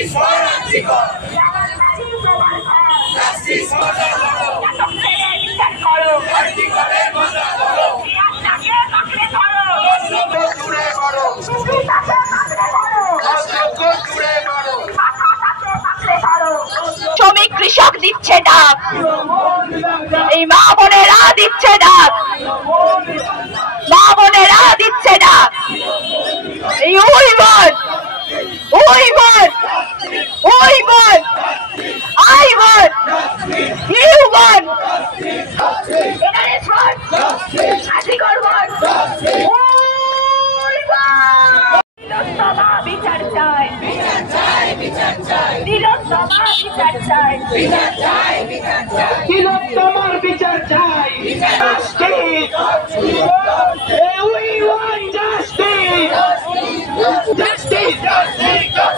Justice for Antigua. Justice for শ্রমিক কৃষক দিচ্ছে ডাক, এই মা বোনেরা দিচ্ছে ডাক, মা বোনেরা দিচ্ছে ডাক। এই ওই বোন, ওই বোন, ওই বোন, আই বোন, ইউ বোন, বিচার চাই, বিচার চাই, বিচার চাই, তিলোত্তমার বিচার চাই, বিচার চাই, বিচার চাই, তিলোত্তমার বিচার চাই, justice, we want justice, justice, justice.